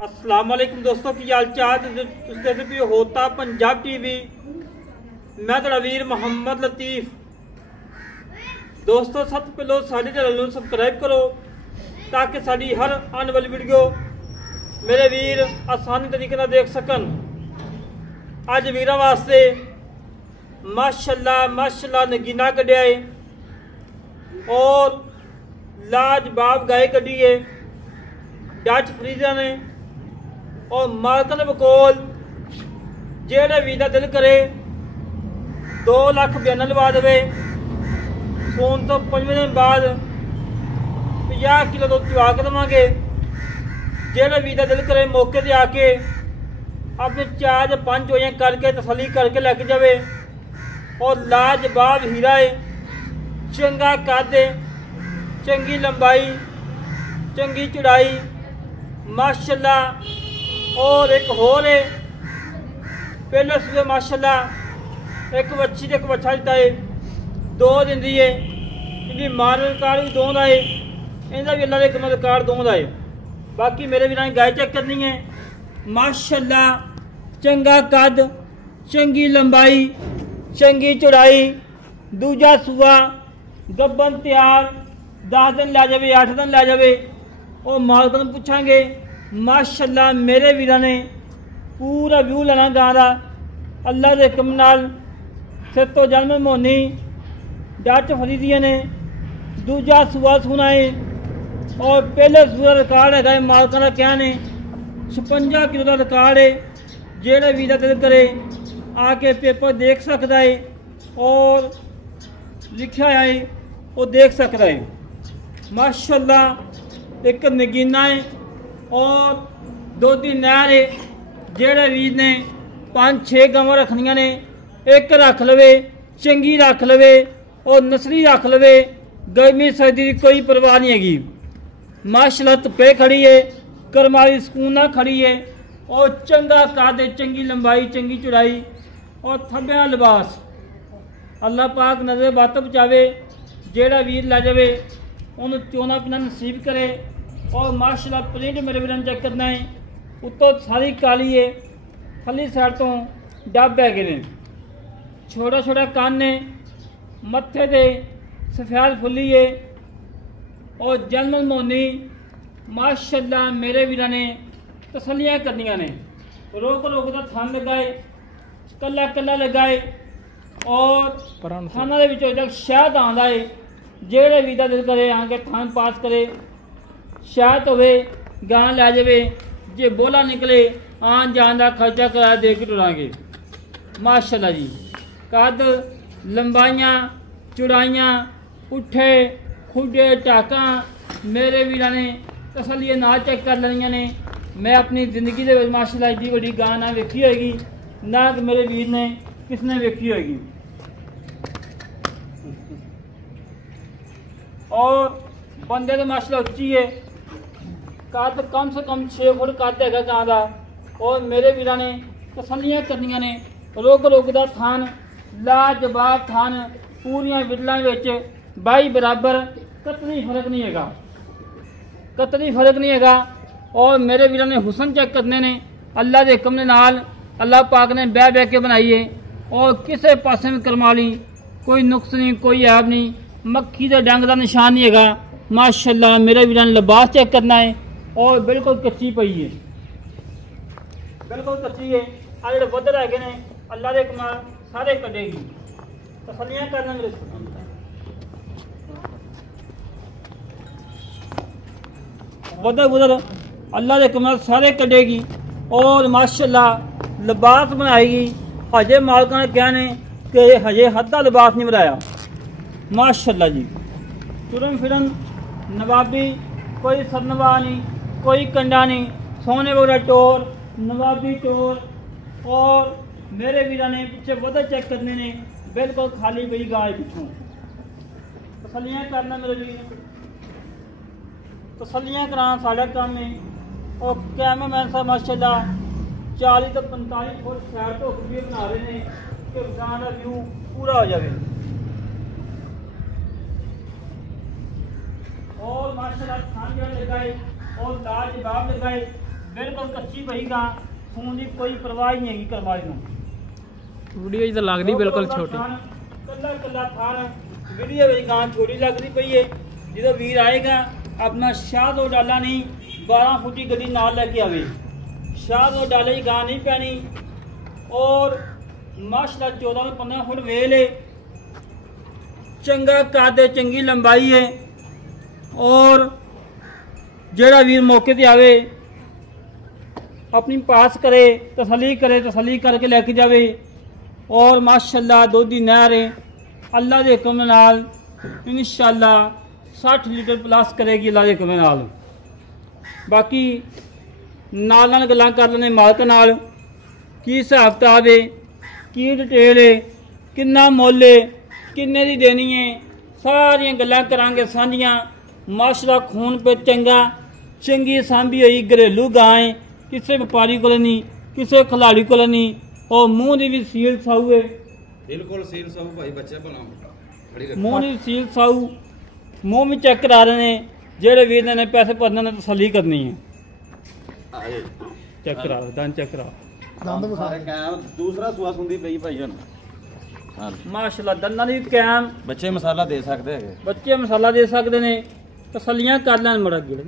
अस्सलाम वालेकुम दोस्तों की हाल चाल देखते भी होता पंजाब टीवी। मैं तेरा वीर मोहम्मद लतीफ़। दोस्तों सब पहले साढ़े चैनल सबसक्राइब करो ताकि साड़ी हर आने वाली वीडियो मेरे वीर आसानी तरीके देख सकन। अज वीर वास्ते माशाल्लाह माशाल्लाह नगीना कढ़िया है और लाजवाब गाय कढ़ी है डच फ्रीजर ने और मालकन बकोल जेड़ा भी दिल करे 2 लाख बयाना लवा दे। फोन तो 5 दिन बाद 50 किलो दूध चुवा के देवांगे। जेड़ा भी दिल करे मौके से आके अपने 4 या 5 चोइयां करके तसली करके लैके जाए। और लाजवाब हीरा है, चंगा कद, चंगी लंबाई, चंगी चौड़ाई माशाल्लाह। और एक होर है पहले सूबे माशाल्लाह एक बच्ची एक बच्चा दिता है 2 दिन दी है। इनकी मां का रिकॉर्ड भी 2 का है, इनका भी अल्लाह के कम रिकॉर्ड 2 का है। बाकी मेरे भी गाय चेक करनी है माशाल्लाह। चंगा कद, चंगी लंबाई, चंगी चौड़ाई, दूजा सूआ गब्बन तैयार 10 दिन लै जाए 8 दिन लै जाए। और मालक को पूछांगे माशाल्लाह। मेरे वीर ने पूरा व्यू लेना गां का अल्लाह के हुक्म नाल। सिर तो जन्म मोनी डच फरीदिया ने दूजा सूआ सुना है और पहले सूआ रिकॉर्ड है मालक का क्या ने 56 किलो का रिकॉर्ड है। जेड़ा वीर दिल करे आके पेपर देख सकता है और लिखा है वो देख सकता है माशाल्लाह। एक नगीना है और 2 नहर है। जेड़े वीर ने 5-6 गावां रखनिया ने एक रख लवे, चंगी रख लवे और नस्ली रख लवे। गर्मी सर्दी की कोई परवाह नहीं हैगी माशाल्लाह। धुप्पे खड़ी है, करमाली सकून खड़ी है और चंगा कद, चंगी लंबाई, चंगी चौड़ाई और थब्बे लिबास। अल्लाह पाक नजर बत बचावे। जेड़ा वीर लै जाए उन्होंने चोना पीना नसीब करे। और माशाल्लाह प्रिंट मेरे वीर चेक करना है। उत्तों सारी काली है, थली साइड तो डब है, छोटा छोटा कान है, मत्थे ते सफेद फुली है और जन्म मोनी माशाल्लाह। मेरे वीर ने तसलियाँ करनिया ने रोक रोक का थन लगाए, कला कला लगाए और थाना के शहद आता है। जेड़े वीर दिल करे आके थान पास करे, शहद हो गां लै जाए। जे बोला निकले आन जान का खर्चा कराया दे के टुरांगे माशाल्लाह जी। कद, लंबाइयाँ, चौड़ाइयाँ, उठे खुडे टाका मेरे वीर ने तसलिए ना चेक कर लेनिया ने। मैं अपनी जिंदगी के माशाल्लाह एडी वड्डी गां ना वेखी होगी ना कि मेरे वीर ने किसने वेखी होगी। और बंदे तो माशाल्लाह उच्ची है, कद कम से कम 6 फुट कद है गां का। और मेरे वीर ने तसलियाँ करनिया ने रोक रोक का थान लाजवाब थान पूरिया विडलों बाई बराबर कतई फर्क नहीं है, कतई फर्क नहीं है। और मेरे वीर ने हुसन चेक करने ने अल्लाह के हुक्म नाल अल्लाह पाक ने बह बह के बनाई है। और किसी पासे में करमाली कोई नुक्स नहीं, कोई ऐब नहीं, मक्खी के डंग का निशान नहीं है माशाल्लाह। मेरे वीर ने लिबास चेक करना है और बिल्कुल कच्ची पई है, बिल्कुल कच्ची है। आ जो बदर है ने अल्लाह के कमाल सारे कटेगी। तसलियाँ करना मेरे बदर बुदर अल्लाह के कमाल सारे कटेगी और माशाल्लाह लिबास बनाएगी। हजे मालक ने कहने कि हजे हद्दा लिबास नहीं बनाया माशाल्लाह जी। तुरन फिरन नवाबी, कोई सरनवा नहीं, कोई कंडा नहीं, सोने वगैरह टोर नवाबी टोर। और मेरे वीर ने पीछे वजह चेक करने ने बिल्कुल खाली गई गाय पिछों। तसलियाँ करना मेरे वीर, तसलियाँ कराना साढ़ा काम है। और कैमरा मैन साहब माशाल्लाह 40 तो 45 फुट साइड तो वीडियो बना रहे हैं कि गां का व्यू पूरा हो जाए। और माशाल्लाह खान लगाए और लाजवाब लगाए ਬਿਲਕੁਲ ਕੱਚੀ ਪਈ ਗਾਂ, ਸੂਣ ਦੀ ਕੋਈ ਪਰਵਾਹ ਹੀ ਨਹੀਂ ਹੈਗੀ ਕਰਮਾਲੀ ਨੂੰ। ਵੀਡੀਓ 'ਚ ਤਾਂ ਲੱਗਦੀ ਬਿਲਕੁਲ ਛੋਟੀ, ਕੱਲਾ ਕੱਲਾ ਥਾਣ ਵੀਡੀਓ ਵਿੱਚ ਗਾਂ ਛੋਟੀ ਲੱਗਦੀ ਪਈ ਏ। ਜਦੋਂ ਵੀਰ ਆਏਗਾ ਆਪਣਾ ਸ਼ਾਹ ਦੋ ਡਾਲਾ ਨਹੀਂ 12 ਫੁੱਟੀ ਗੱਡੀ ਨਾਲ ਲੈ ਕੇ ਆਵੇ, ਸ਼ਾਹ ਦੋ ਡਾਲੇ ਦੀ ਗਾਂ ਨਹੀਂ ਪੈਣੀ। ਔਰ ਮਾਸ਼ਾਅੱਲਾ 14 ਤੋਂ 15 ਫੁੱਟ ਵੇਲ ਏ, ਚੰਗਾ ਕੱਦ, ਚੰਗੀ ਲੰਬਾਈ ਏ। ਔਰ ਜਿਹੜਾ ਵੀਰ ਮੌਕੇ ਤੇ ਆਵੇ ਆਪਣੀ ਪਾਸ ਕਰੇ, ਤਸੱਲੀ ਕਰਕੇ ਲੈ ਕੇ ਜਾਵੇ। ਔਰ ਮਾਸ਼ਾਅੱਲਾ ਦੁੱਧ ਦੀ ਨਹਿਰ ਹੈ, ਅੱਲਾ ਦੇ ਹੁਕਮ ਨਾਲ इंशाअल्लाह 60 लीटर प्लस करेगी अल्लाह के हुक्म नाल। बाकी नाल नाल गल्लां कर लेने मालक नाल, की हिसाब किताब है, की डिटेल है, किन्ना मुल है, किन्ने दी देनी है, सारियां गल्लां करांगे सांझियां। माशाअल्लाह खून पे चंगा, चंगी सांभी हुई घरेलू गां है, किसी व्यापारी को नहीं, किसी खिलाड़ी को नहीं। और मूँह की भी सील साऊ है, बिल्कुल सील साऊ भाई, बच्चे भला मूँह की सील साऊ, मूँह भी चेक करा रहे हैं। जेड़े वीर ने पैसे भरने ने तसली करनी है, चेक करा दंद चेक करा दूसरा सुआ सुंदी पई भाई हन माशाअल्लाह दंदां दी कैम। बच्चे मसाला दे सकते हैं, बच्चे मसाला दे सकते हैं, तसलियां कर लैन। मड़ा गिड़ा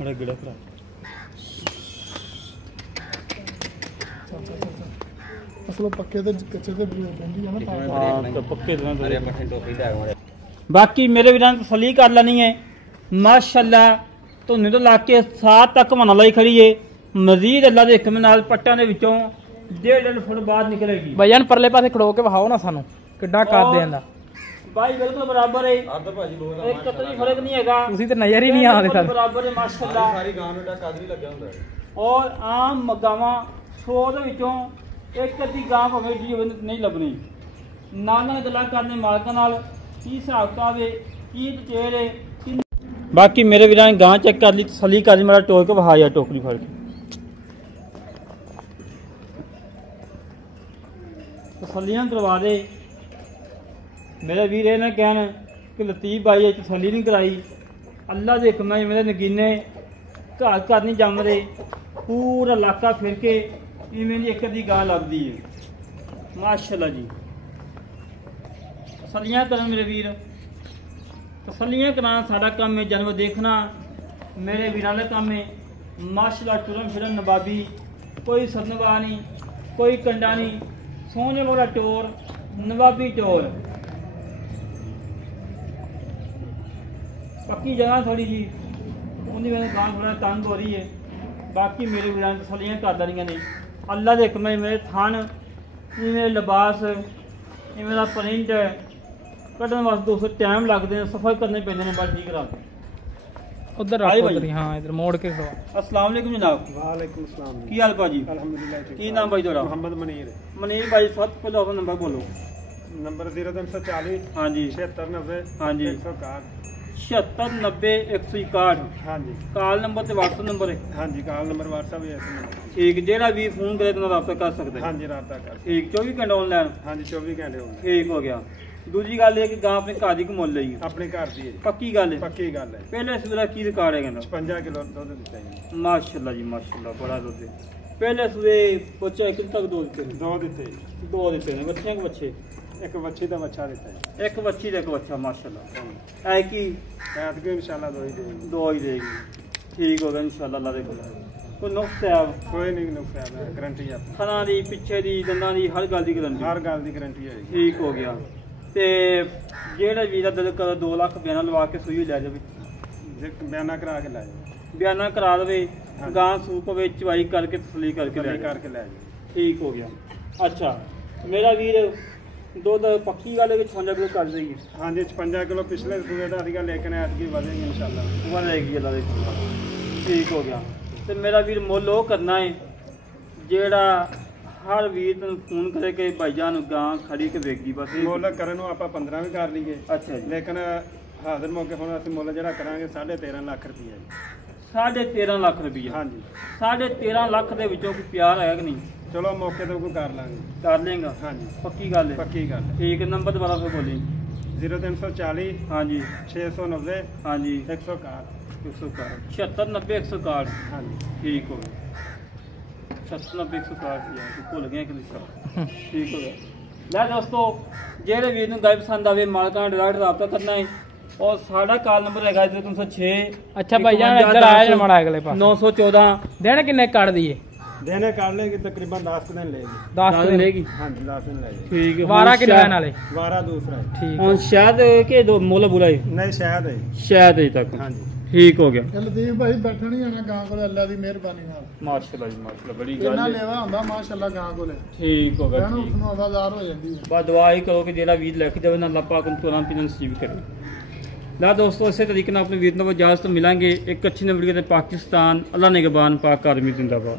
मड़ा गिड़ा भरा पक्के ते कच्चे ते पेंदी है ना, तो पक्के अरे पट्ठे टोपी ले आए। बाकी मेरे वीरां ने तसली कर लेनी है माशाअल्लाह। धुन्नी तो ला के 7 तक मना लाई खड़ी है। मजीद अल्लाह के हुक्म नाल पट्टां दे विचों 1.5 फुट बाहर निकलेगी। भाईजान परले पासे खड़ो के विखाओ ना सानू किड्डा कर देंदा भाई, बिल्कुल बराबर है, आदर भाजी बहुत एक कतई फर्क नहीं हैगा। ਤੁਸੀਂ ਤੇ ਨਜ਼ਰ ਹੀ ਨਹੀਂ ਆਉਂਦੇ ਸਰ। बराबर है माशाअल्लाह। सारी गांव में कादर ही लगा हुंदा है। और आम गावां 100 ਦੇ ਵਿੱਚੋਂ ਇੱਕ ਅੱਧੀ ਗਾਂ ਭਾਵੇਂ ਏਡੀ ਹੋਵੇ ਨਹੀਂ ਲੱਭਣੀ। ਨਾਲ ਨਾਲ ਗੱਲਾਂ ਕਰਨੇ ਮਾਲਕਾਂ ਨਾਲ, ਕੀ ਹਿਸਾਬ ਕਿਤਾਬ ਹੈ, ਕੀ ਡਿਟੇਲ ਹੈ। ਬਾਕੀ ਮੇਰੇ ਵੀਰਾਂ ਨੇ ਗਾਂ ਚੈੱਕ ਕਰ ਲਈ, ਤਸੱਲੀ ਕਰ ਲਈ। ਮੇਰਾ ਟੋਕ ਕੇ ਵਹਾ ਯਾਰ ਟੋਕਰੀ ਫੜ ਕੇ ਤਸੱਲੀਆਂ ਕਰਵਾ ਦੇ। मेरे वीर ये ना कहन कि लतीफ भाई ये तसली नहीं कराई, अल्लाह के हुक्म है मेरे नगीने घर घर नहीं जम रहे, पूरा इलाका फिर के इवें एक अद्धी गां लगती है माशाअल्लाह जी। तसलियां कर मेरे वीर, तसलियां कराना साडा काम है, जानवर देखना मेरे वीरां दा काम है माशाअल्लाह। टुरन फिरन नवाबी, कोई सरनवा नहीं, कोई कंडा नहीं, सोने वाला टोर नवाबी टोर। पक्की जगह थोड़ी जी उन्हें मेरे गांव थोड़ा तंग हो रही है। बाकी मेरे वीरां तसलियां कर देनियां ने अल्लाह के हुक्म। मेरे थान मेरे लिबास मेरा प्रिंट कढ़ने वास्ते 200 टाइम लगते हैं, सफर करने पैंदे ने बस ठीक करा के उधर रखो उधर, हां इधर मोड़ के खड़ो। अस्सलाम वालेकुम जनाब। वालेकुम सलाम। की हाल भाजी? अल्हम्दुलिल्लाह ठीक। की नाम भाई थोड़ा? मोहम्मद मनीर। मनीर भाई सब पहले अपना नंबर बोलो। नंबर 0340 हाँ जी 7690 हाँ जी 161। 7690 161 हाँ जी कॉल नंबर ते व्हाट्सएप नंबर है। हाँ जी कॉल नंबर व्हाट्सएप है इसमें। ठीक, जेड़ा भी फोन करे तो रब्ता कर सकते हैं। हाँ जी रब्ता कर। ठीक, 24 घंटे ऑनलाइन। हाँ जी 24 घंटे हो गए। ठीक हो गया। दूजी गल है कि गां अपने घर दी कमोल लई अपने घर दी है, पक्की गल है। पक्की गल है। पहले सूबे की रिकॉर्ड है कहंदा 55 किलो दूध दिता है माशाअल्लाह जी माशाअल्लाह, बड़ा दूध है। पहले सूबे बच्चा एक तक दो दिते ने, दो दिते दो दिते ने बच्चे के बच्चे, एक बच्ची का बच्चा दिता है, एक बच्ची ते एक बच्चा माशाअल्लाह। ऐ की ऐत के इंशाल्लाह दो ही देंगे। दो ही देगी। ठीक हो गया इंशाल्लाह अल्लाह दे कोल। कोई नुक्स है कोई नहीं नुकसान है, गारंटी है अपनी। खाना दी पिछे दी दंदां दी हर गल दी गारंटी। हर गल की गारंटी है। ठीक हो गया। ते जेड़ा वीरा दिल कर 2 लाख बयाना लवा के सुई ले जावे, बयाना करा के ला जाओ, बयाना करा दे, गां सूप विच चवाई करके तसली करके ले जावे। करके ले जाओ। ठीक हो गया। अच्छा मेरा वीर दुध पक्की गल है कि 56 किलो कर देगी? हाँ जी 56 किलो पिछले सूबे का सीगा, लेकिन ऐतकी ਵਧेगी इंशाल्लाह। बढ़ेगी अल्लाह दे। ठीक हो गया। ते मेरा वीर मुल वो करना है जेड़ा हर वीर तेन फोन करे कि भाईजान गां खड़ी के वेगी बस ਮੁੱਲ ਕਰਨ ਨੂੰ ਆਪਾਂ 15 ਵੀ ਕਰ ਲਈਏ। अच्छा जी। ਲੇਕਿਨ ਹਾਜ਼ਰ ਮੌਕੇ ਹੁਣ ਅਸੀਂ ਮੁੱਲ ਜਿਹੜਾ ਕਰਾਂਗੇ 13.5 ਲੱਖ ਰੁਪਈਆ ਜੀ। 13.5 ਲੱਖ रुपया। ਹਾਂਜੀ 13.5 ਲੱਖ ਦੇ ਵਿੱਚੋਂ ਕੋਈ ਪਿਆਰ ਹੈ ਕਿ ਨਹੀਂ? ਚਲੋ ਮੌਕੇ ਤੇ ਕੋਈ ਕਰ ਲਾਂਗੇ। ਕਰ ਲੇਗਾ? ਹਾਂਜੀ ਪੱਕੀ ਗੱਲ ਹੈ। ਪੱਕੀ ਗੱਲ ਹੈ। ठीक नंबर दोबारा फिर बोली। 0340 हाँ जी 690 हाँ जी 161। 161 76 90 161 ਹਾਂਜੀ ਠੀਕ ਹੋ ਗਿਆ 76 90 161 ਯਾਰ ਭੁੱਲ ਗਿਆ ਕਿ ਲਿਖਿਆ ਠੀਕ ਹੋ ਗਿਆ। ਲੈ ਦੋਸਤੋ ਜਿਹੜੇ ਵੀਰ ਨੂੰ ਗਾਇ ਪਸੰਦ ਆਵੇ ਮਾਲਕਾਂ ਨਾਲ ਡਾਇਰੈਕਟ ਰਾਬਤਾ ਕਰਨਾ ਹੈ ਔਰ ਸਾਡਾ ਕਾਲ ਨੰਬਰ ਹੈਗਾ 0306 ਅੱਛਾ ਭਾਈ ਜਾਨ ਇੱਧਰ ਆਇਆ ਜੇ ਮਾੜਾ ਅਗਲੇ ਪਾਸੇ 914 ਦਿਨ ਕਿੰਨੇ ਕੱਢ ਦਈਏ ਦੇਣੇ ਕਰ ਲੇਗੀ ਤਕਰੀਬਨ 10 ਕੁ ਦਿਨ ਲਏਗੀ 10 10 ਲੈਗੀ ਹਾਂਜੀ 10 ਦਿਨ ਲਏਗੀ ਠੀਕ ਹੈ। ਵਾਰਾ ਕਿੰਨੇ ਲੈਣ ਵਾਲੇ ਵਾਰਾ ਦੂਸਰਾ ਹੈ ਠੀਕ ਹੁਣ ਸ਼ਾਇਦ ਕਿ ਦੋ ਮੁੱਲ ਬੁਰਾ ਹੈ ਨਹੀਂ ਸ਼ਾਇਦ ਹੈ ਸ਼ਾਇਦ ਅਜੇ ਤੱਕ ਹਾਂਜੀ ਠੀਕ ਹੋ ਗਿਆ। ਕੁਲਦੀਪ ਭਾਈ ਬੈਠਾ ਨਹੀਂ ਜਾਣਾ ਗਾਂ ਕੋਲ ਅੱਲਾ ਦੀ ਮਿਹਰਬਾਨੀ ਨਾਲ ਮਾਸ਼ਾਅੱਲਾ ਜੀ ਮਾਸ਼ਾਅੱਲਾ ਬੜੀ ਗੱਲ ਇੰਨਾ ਹੈ ਲੈਵਾ ਹੁੰਦਾ ਮਾਸ਼ਾਅੱਲਾ ਗਾਂ ਕੋਲ ਠੀਕ ਹੋ ਗਿਆ ਰਹਿਣ ਠੀਕ। ਉਸ ਨੂੰ ਆਵਾਜ਼ਾਰ ਹੋ ਜਾਂਦੀ ਹੈ ਬਸ ਦੁਆ ਹੀ ਕਰੋ ਕਿ ਜਿਹੜਾ ਵੀਰ ਲੈ ਕੇ ਜਾਵੇ ਨਾ ਅੱਲਾਹ ਪਾਕ ਨੂੰ ਤੁਰਾਂ ਪੀਣਾ ਨਸੀਬ ਕਰੇ। ਲਾ ਦੋਸਤੋ ਇਸੇ ਤਰੀਕੇ ਨਾਲ ਆਪਣੇ ਵੀਰ ਨੂੰ ਇਜਾਜ਼ਤ ਮਿਲਾਂਗੇ ਇੱਕ ਅੱਛੀ ਨਵੀਂ ਵੀਡੀਓ ਤੇ ਪਾਕਿਸਤਾਨ ਅੱਲਾਹ ਨਿਗਹਬਾਨ ਪਾਕ ਆਰਮੀ ਜ਼ਿੰਦਾਬਾਦ।